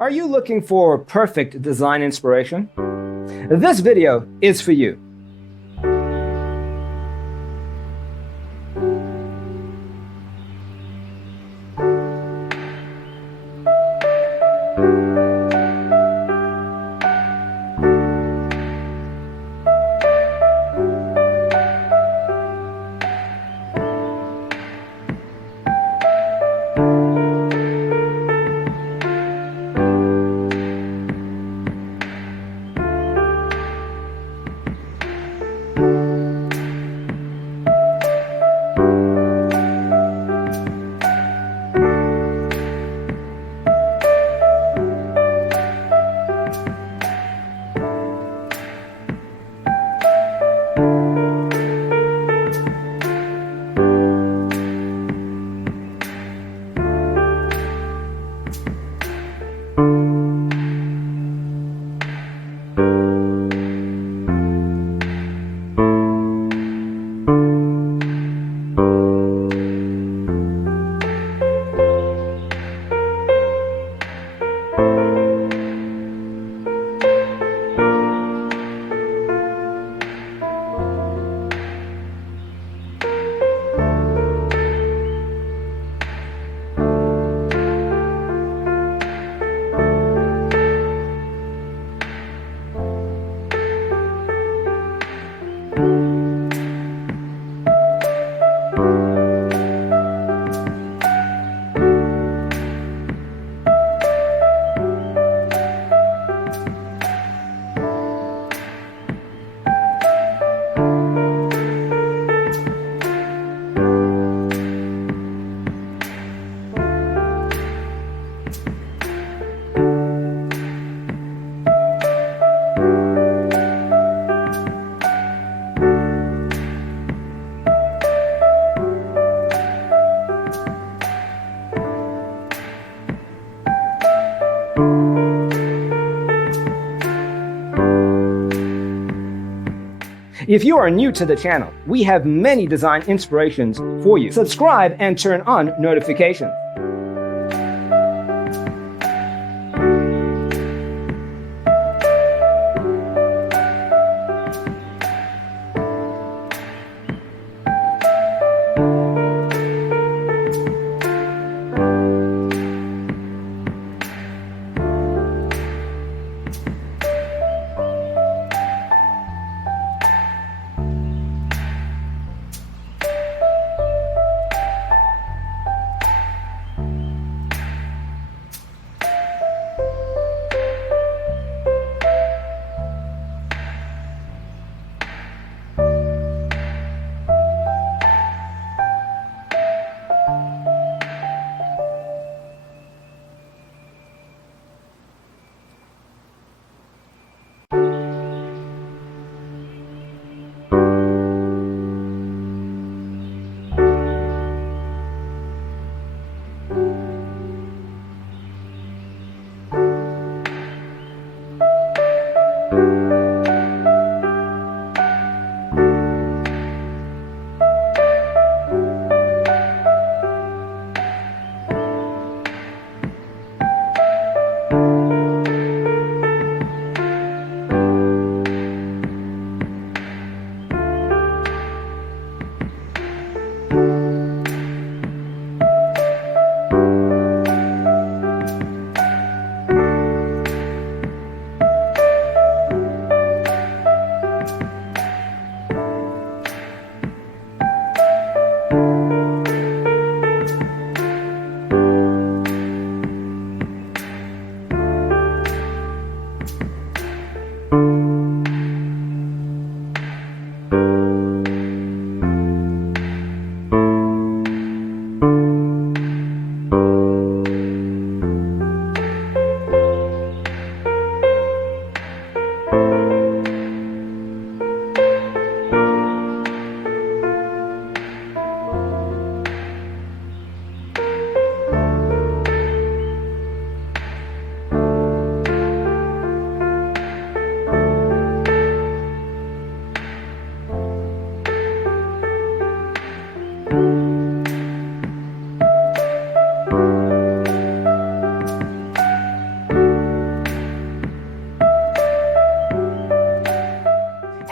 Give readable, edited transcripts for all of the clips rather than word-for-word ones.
Are you looking for perfect design inspiration? This video is for you. If you are new to the channel, we have many design inspirations for you. Subscribe and turn on notifications.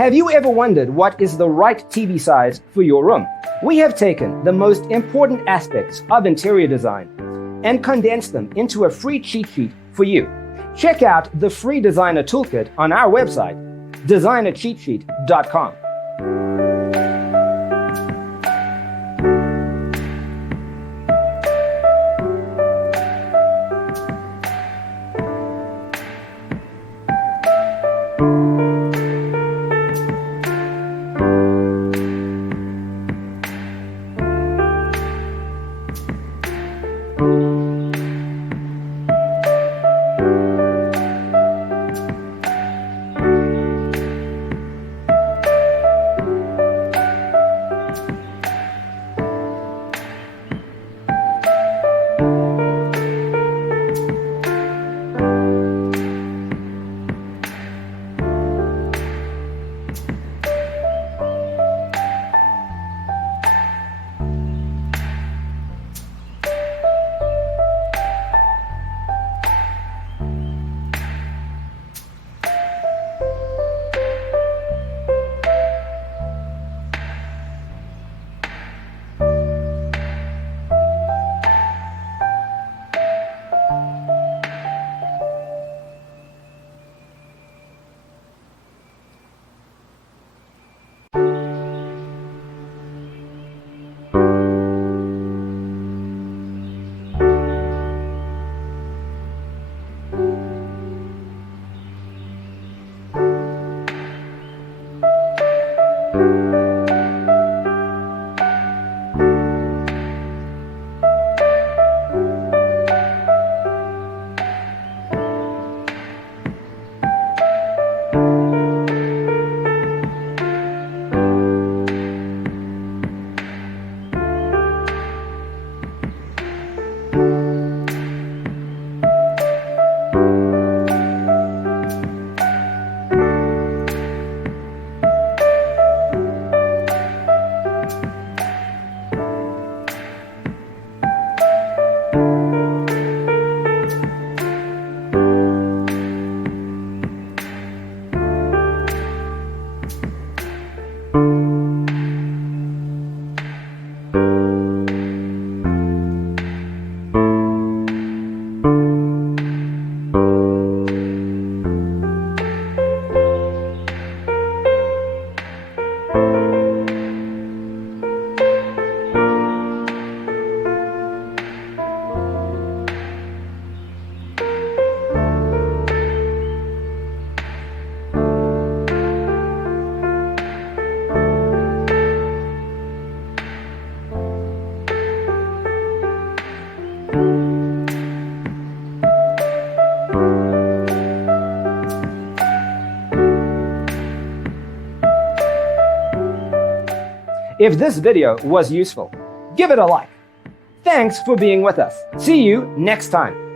Have you ever wondered what is the right TV size for your room? We have taken the most important aspects of interior design and condensed them into a free cheat sheet for you. Check out the free designer toolkit on our website, designercheatsheet.com. If this video was useful, give it a like. Thanks for being with us. See you next time.